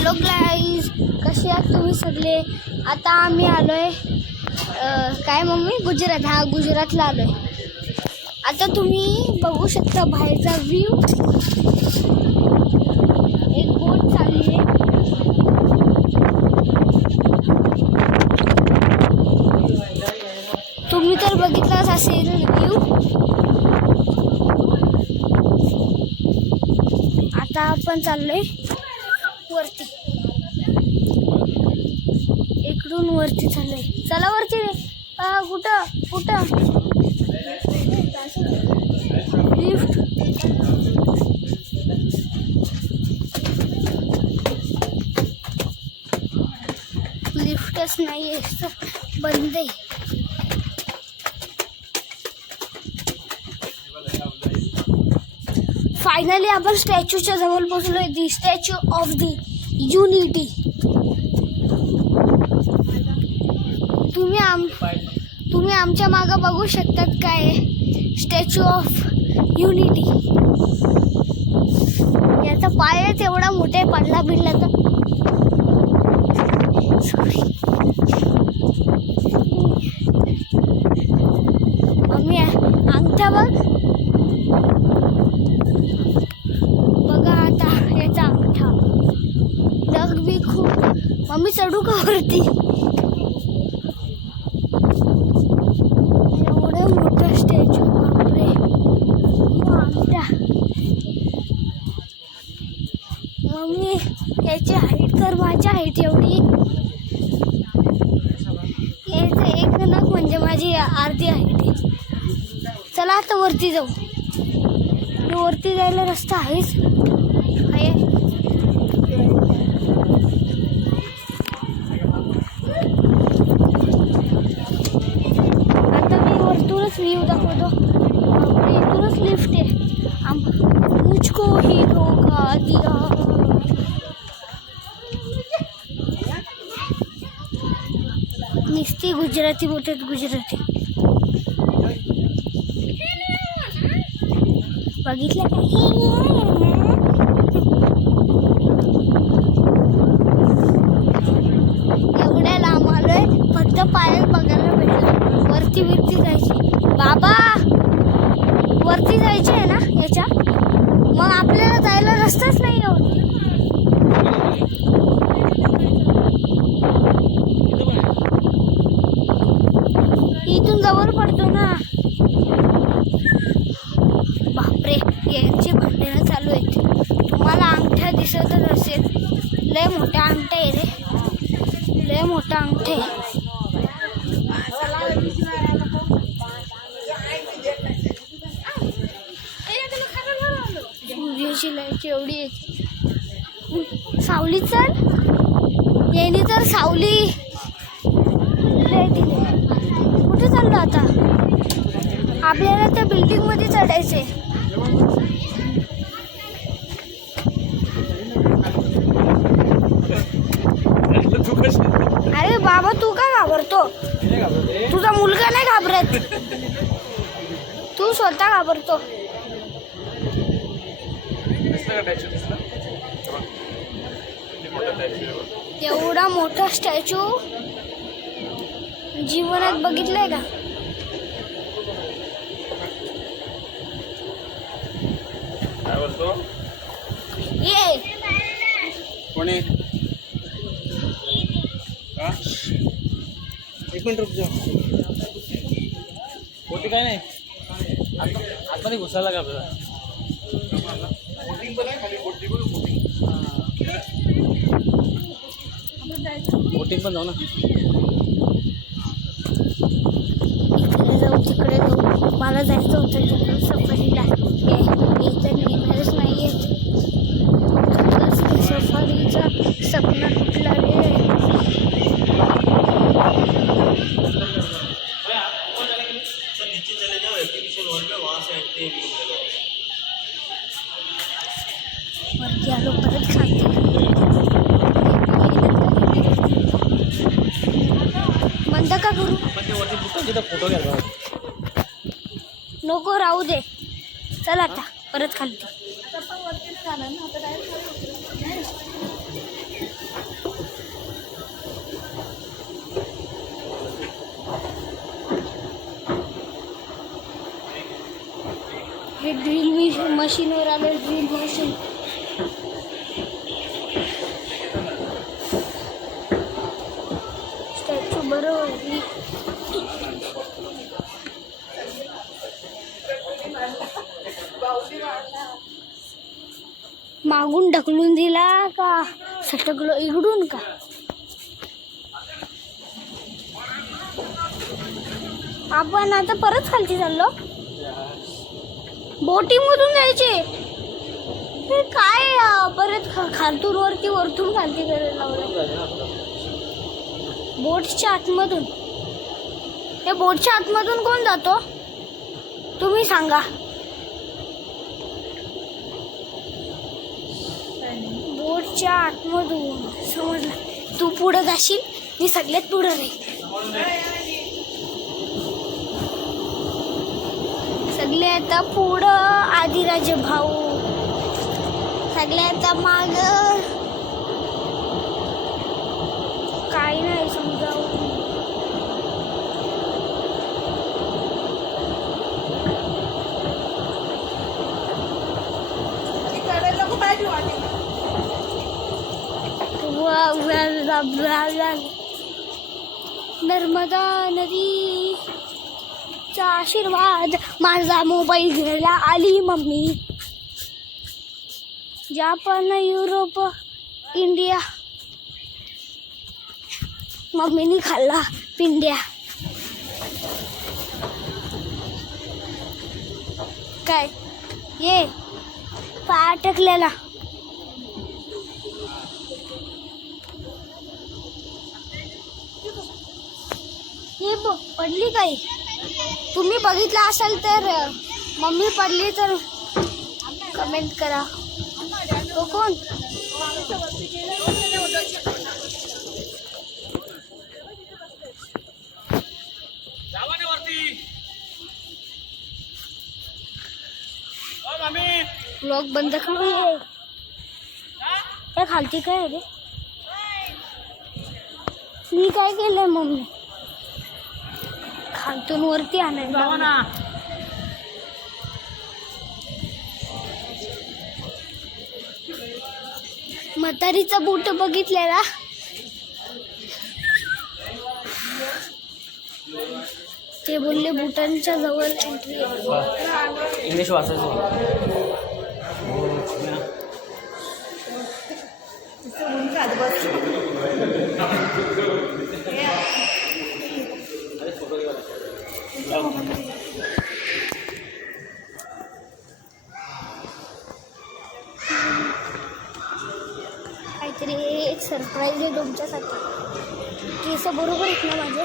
Hello guys, कसे आहात तुम्ही सगळे. आता आम्ही आलोय काय मम्मी गुजरात. हा, गुजरातला आलोय. आता तुम्ही बघू शकता बाहेरचा व्ह्यू. एक बोट चालली आहे. तुम्ही तर बघितलाच असेल व्ह्यू. आता आपण चाललोय वरती. इकडून वरती चाललोय. चला वरती रे. कुठं कुठं लिफ्ट. लिफ्टच नाही आहे, बंद आहे. फायनली आपण स्टॅच्यूच्या जवळ पोहोचलोय. दी स्टॅच्यू ऑफ दी युनिटी. तुम्ही आमच्या मागं बघू शकतात काय स्टॅच्यू ऑफ युनिटी. याचा पायच एवढा मोठा पडला बिडला तर. मम्मी अंगठा बघा आता याचा अंगठा. जग बी खूप. मम्मी चढू का वरती. एवढं मोठं स्टॅच्यू. बापरे. अंगठा. मम्मी याची हाईट तर माझ्या हाईट एवढी. याचं एक नख म्हणजे माझी अर्धी हाईट आहे. चला आता वरती जाऊ. वरती जायला रस्ता आहेच. आता मी वरतूनच व्ह्यू दाखवतो. इथूनच लिफ्ट आहे. मुझको ही धोखा दिया. नुसती गुजराती बोलतात, गुजराती. बघितलं का. एवढ्या लांब आलोय फक्त पाय बघायला भेटलं. वरती बिरती जायची. बाबा वरती जायचे आहे ना याच्या. मग आपल्याला जायला रस्ताच नाही एवढा. इथून जवळ पडतो ना. बापरे, यांची भांडणं चालू आहेत. तुम्हाला अंगठा दिसतच असेल. लय मोठा अंगठा आहे रे, लय मोठा अंगठा आहे. सूर्याची लाईट एवढी येते. सावली चल. यांनी तर सावली दिली. कुठे चाललो आता. आपल्याला त्या बिल्डिंग मध्ये चढायचे. अरे बाबा तू का घाबरतो. तुझा मुलगा नाही घाबरत, तू स्वतः घाबरतो. एवढा मोठा स्टॅच्यू जीवनात बघितलंय का. ये कोणी. एक मिनिट रुक जा. होती काय नाही आतमध्ये घुसायला का आपल्याला. बोटिंग पण जाऊ ना. इकडे जाऊ तिकडे जाऊ. मला जायचं होतं तिकडे सफारीला. इथं नेणारच नाहीये. सफारीचा सपना कुठला रे. वरती आलो परत खाते. बंद का करू. फोटो घ्या. नको राहू दे. चल आता परत खालती. ते ड्रिल मशीनवर आलं, ड्रिल मशीन. स्टॅच्यू बरोबर. मागून ढकलून दिला का सटकलो इकडून का? आपण आता परत खालती चाललो. बोटिंग मधून जायचे. हे काय परत खालतून वरती, वरतून खालती करायला लावलं. बोटच्या आतमधून. हे बोटच्या आतमधून कोण जातो तुम्ही सांगा. बोटच्या आतमधून समजलं. तू पुढे जाशील, मी सगळ्यात पुढे राहील. सगळे आता पुढं, आदिराजे भाऊ सगळे आता माग. काही नाही समजावं. नर्मदा नदीचा आशीर्वाद. माझा मोबाईल घ्यायला आली मम्मी. Japan, Europe, India. मम्मीनी खाल्ला पिंड्या. काय ये पाय अटकलेला. हे पडली काय? तुम्ही बघितलं असेल तर, मम्मी पडली तर कमेंट करा. तो कोण? ब्लॉग बंद करून हे खालती काय रे? मी काय केलंय मम्मी? खालतून वरती आणायला. म्हातारीचा बूट बघितलेला. ते बोलले बुटांच्या जवळ एंट्री. इंग्लिश वाचायचं. काहीतरी एक सरप्राईज आहे तुमच्यासाठी. केस बरोबर आहेत ना माझे?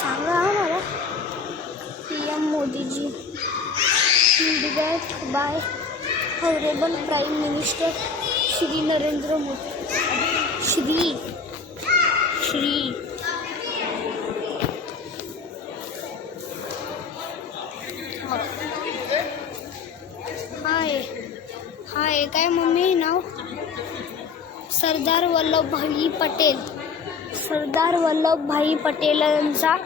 सांगा हा मला. PM मोदीजी, debate by honourable prime minister Shri Narendra Modi. Shri हाय काय मम्मी नाव? सरदार वल्लभभाई पटेल. सरदार वल्लभभाई पटेल यांचा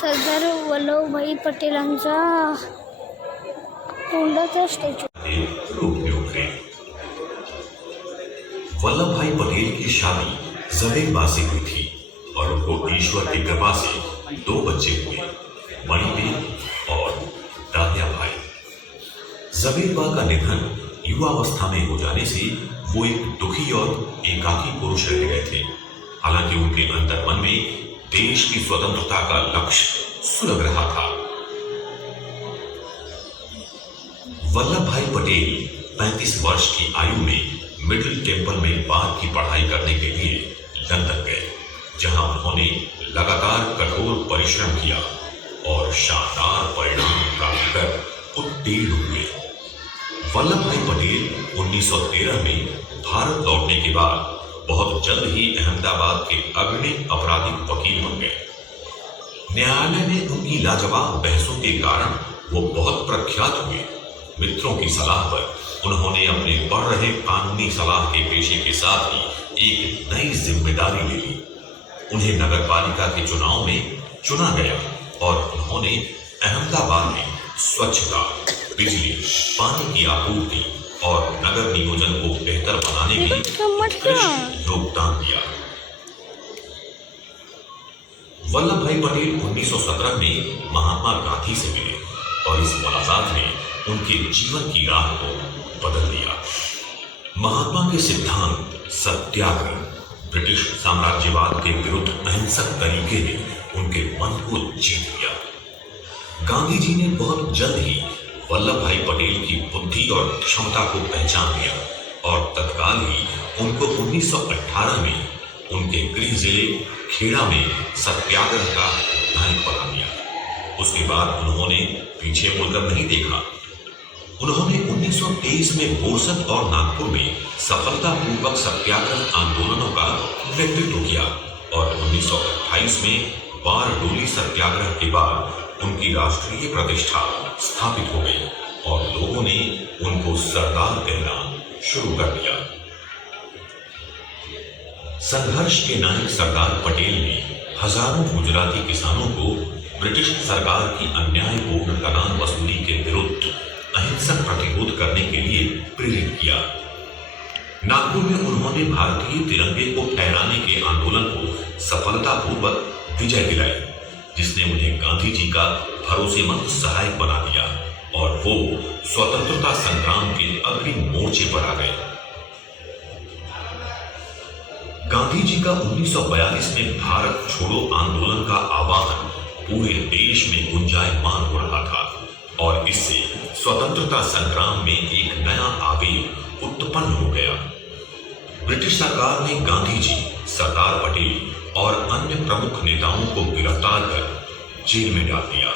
सरदार वल्लभभाई पटेलांचा तोंडाचा स्टॅच्यू. वल्लभ भाई पटेल की शादी जबेबा से हुई थी और उनको ईश्वर की कृपा से 2 बच्चे हुए, मणिबेन और दानिया भाई. जबेबा का निधन युवावस्था में हो जाने से वो एक दुखी और एकाकी पुरुष रह गए थे. हालांकि उनके अंतर्मन में देश की स्वतंत्रता का लक्ष्य सुलग रहा था. वल्लभ भाई पटेल 35 वर्ष की आयु में मिडिल टेम्पल में बार की पढ़ाई करने के लिए लंदन गए, जहां उन्होंने लगातार कठोर परिश्रम किया और शानदार परिणाम प्राप्त कर उत्तीर्ण हुए. वल्लभ भाई पटेल 1913 में भारत लौटने के बाद बहुत जल्द ही अहमदाबाद के अग्रणी आपराधिक वकील बन गए. न्यायालय में उनकी लाजवाब बहसों के कारण वो बहुत प्रख्यात हुए मित्रों की सलाह पर उन्होंने अपने बढ़ रहे कानूनी सलाह के पेशे के साथ ही एक नई जिम्मेदारी ले ली। उन्हें नगरपालिका के चुनाव में चुना गया और उन्होंने अहमदाबाद में स्वच्छता, बिजली, पानी की आपूर्ति और नगर नियोजन को बेहतर बनाने में उत्कृष्ट योगदान दिया। वल्लभ भाई पटेल 1917 में महात्मा गांधी से मिले और इस मुलाकात ने उनके जीवन की राह को बदल दिया। महात्मा के सिद्धांत सत्याग्रह, ब्रिटिश साम्राज्यवाद के विरुद्ध अहिंसक तरीके ने उनके मन को जीत लिया। गांधी जी ने बहुत जल्द ही वल्लभ भाई पटेल की बुद्धि और क्षमता को पहचान लिया और तत्काल ही उनको 1918 में उनके गृह जिले खेड़ा में सत्याग्रह का नायक बना दिया। उसके बाद उन्होंने पीछे मुड़कर नहीं देखा। उन्होंने 1923 में बोरसद और नागपुर में सफलतापूर्वक सत्याग्रह आंदोलनों का नेतृत्व किया और 1928 में बारडोली सत्याग्रह के बाद उनकी राष्ट्रीय प्रतिष्ठा स्थापित हो गई और लोगों ने उनको सरदार कहना शुरू कर दिया। संघर्ष के नायक सरदार पटेल ने हजारों गुजराती किसानों को ब्रिटिश सरकार की अन्यायपूर्ण लगान वसूली के विरुद्ध अहिंसक प्रतिरोध करने के लिए प्रेरित किया। नागपुर में उन्होंने भारतीय तिरंगे को फहराने के आंदोलन को सफलतापूर्वक विजय दिलाई, जिसने उन्हें गांधी जी का भरोसेमंद सहायक बना दिया और वो स्वतंत्रता संग्राम के अग्रिम मोर्चे पर आ गए। गांधी जी का 1942 में भारत छोड़ो आंदोलन का आह्वान पूरे देश में गुंजायमान हो रहा था और इससे स्वतंत्रता संग्राम में एक नया आवेग उत्पन्न हो गया। ब्रिटिश सरकार ने गांधी जी, सरदार पटेल और अन्य प्रमुख नेताओं को गिरफ्तार कर जेल में डाल दिया।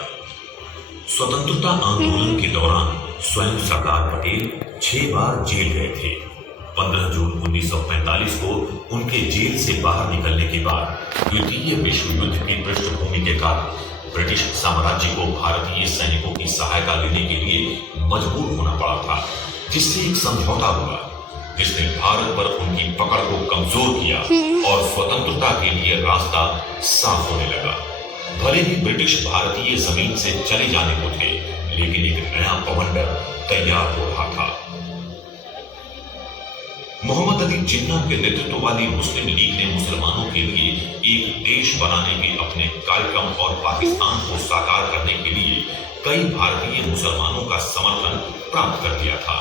स्वतंत्रता आंदोलन के दौरान स्वयं सरदार पटेल 6 बार जेल गए थे। 15 जून 1945 को उनके जेल से बाहर निकलने के बाद द्वितीय विश्व युद्ध की पृष्ठभूमि के कारण ब्रिटिश साम्राज्य को भारतीय सैनिकों की सहायता लेने के लिए मजबूर होना पड़ा था, जिससे एक समझौता हुआ जिसने भारत पर उनकी पकड़ को कमजोर किया और स्वतंत्रता के लिए रास्ता साफ होने लगा। भले ही ब्रिटिश भारतीय जमीन से चले जाने को थे, लेकिन एक नया बवंडर तैयार हो रहा था। मोहम्मद अली जिन्ना के नेतृत्व वाली मुस्लिम लीग ने मुसलमानों के लिए एक देश बनाने के अपने कार्यक्रम और पाकिस्तान को साकार करने के लिए कई भारतीय मुसलमानों का समर्थन प्राप्त कर लिया था।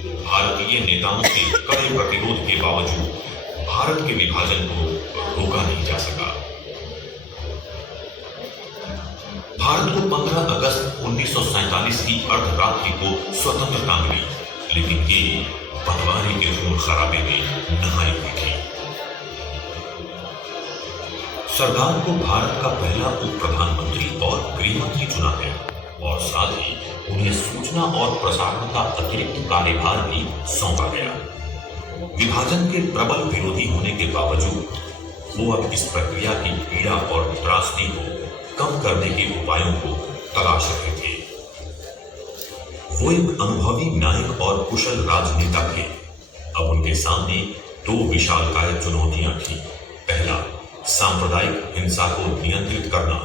भारतीय नेताओं के कड़े प्रतिरोध के बावजूद भारत के विभाजन को रोका नहीं जा सका। भारत को 15 अगस्त 1947 की अर्धरात्रि को स्वतंत्रता मिली, लेकिन ये बंटवारे के खून खराबे में नहाई हुई थी। सरदार को भारत का पहला उप प्रधानमंत्री और गृह मंत्री चुना गया और साथ ही उन्हें सूचना और प्रसारण का अतिरिक्त कार्यभार भी सौंपा गया। विभाजन के प्रबल विरोधी होने के बावजूद वो अब इस प्रक्रिया की पीड़ा और त्रासदी को कम करने के उपायों को तलाश रहे थे। वो एक अनुभवी नायक और कुशल राजनेता थे। अब उनके सामने 2 विशालकाय चुनौतियां थी। पहला, सांप्रदायिक हिंसा को नियंत्रित करना,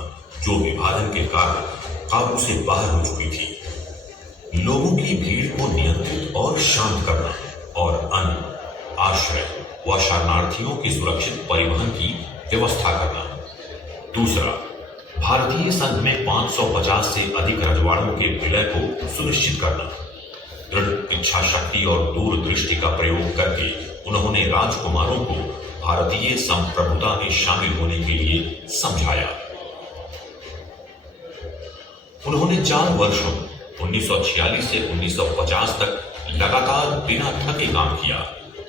जो विभाजन के कारण काबू से बाहर हो चुकी थी। लोगों की भीड़ को नियंत्रित और शांत करना और अन्न, आश्रय व शरणार्थियों के सुरक्षित परिवहन की व्यवस्था करना। दूसरा, भारतीय संघ में 550 से अधिक रजवाड़ों के विलय को सुनिश्चित करना। दृढ़ इच्छा शक्ति और दूरदृष्टि का प्रयोग करके उन्होंने राजकुमारों को भारतीय संप्रभुता में शामिल होने के लिए समझाया। उन्होंने 4 वर्षों 1946 से 1950 तक लगातार बिना थके काम किया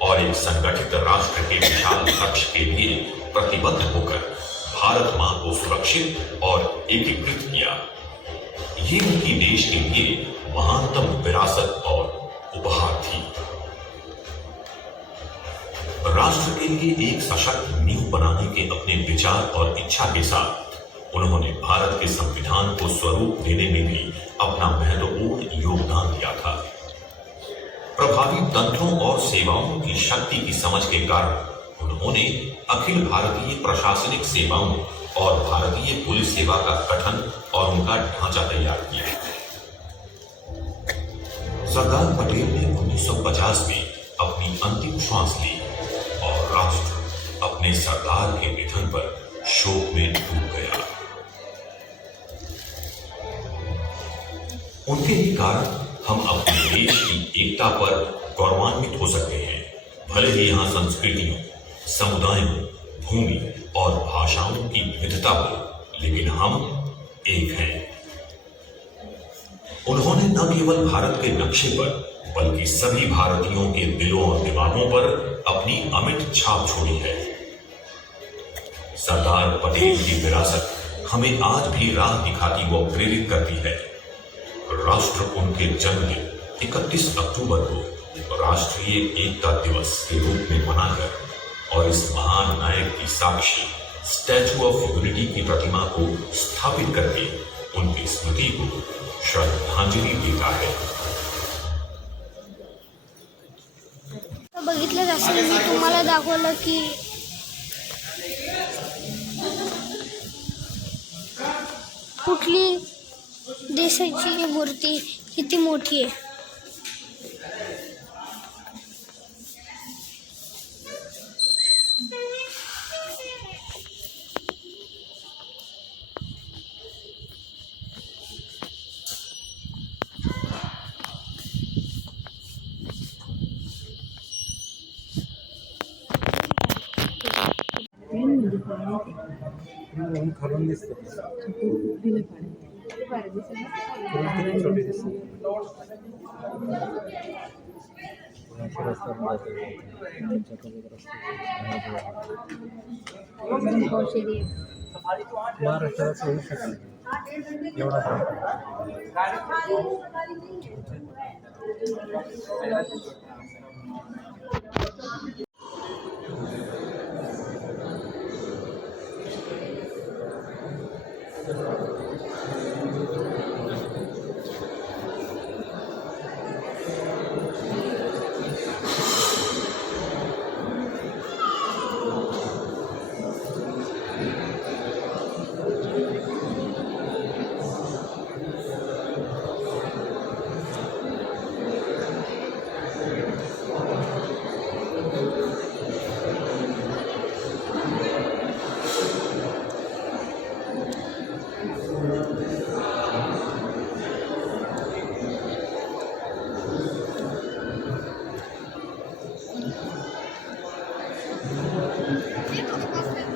और एक संगठित राष्ट्र के विशाल लक्ष्य के लिए प्रतिबद्ध होकर भारत मां को सुरक्षित और एकीकृत किया। ये उनकी देश के लिए महानतम विरासत और उपहार थी। राष्ट्र के लिए एक सशक्त नींव बनाने के अपने विचार और इच्छा के साथ उन्होंने भारत के संविधान को स्वरूप देने में भी अपना महत्वपूर्ण योगदान दिया था। प्रभावी तंत्रों और सेवाओं की शक्ति की समझ के कारण उन्होंने अखिल भारतीय प्रशासनिक सेवाओं और भारतीय पुलिस सेवा का गठन और उनका ढांचा तैयार किया। सरदार पटेल ने 1950 में अपनी अंतिम श्वास ली और राष्ट्र अपने सरदार के निधन पर शोक में डूब गया। उनके ही कारण हम अपने देश की एकता पर गौरवान्वित हो सकते हैं। भले ही यहाँ संस्कृतियों, समुदायों, भूमि और भाषाओं की विविधता हो, लेकिन हम एक हैं। उन्होंने न केवल भारत के नक्शे पर बल्कि सभी भारतीयों के दिलों और दिमागों पर अपनी अमिट छाप छोड़ी है। सरदार पटेल की विरासत हमें आज भी राह दिखाती व प्रेरित करती है। राष्ट्र उनके जन्मदिन 31 अक्टूबर को राष्ट्रीय एकता दिवस के रूप में मनाकर और इस महान नायक की साक्षी स्टैचू ऑफ यूनिटी की प्रतिमा को स्थापित करके उनकी स्मृति को श्रद्धांजलि देता है। बघितलं असेल, मी तुम्हाला दाखवलं की कुठली देशाची मूर्ती किती मोठी आहे। खालून दिसतं छोटी दिसते महाराष्ट्रात होऊ शकत एवढा Thank you.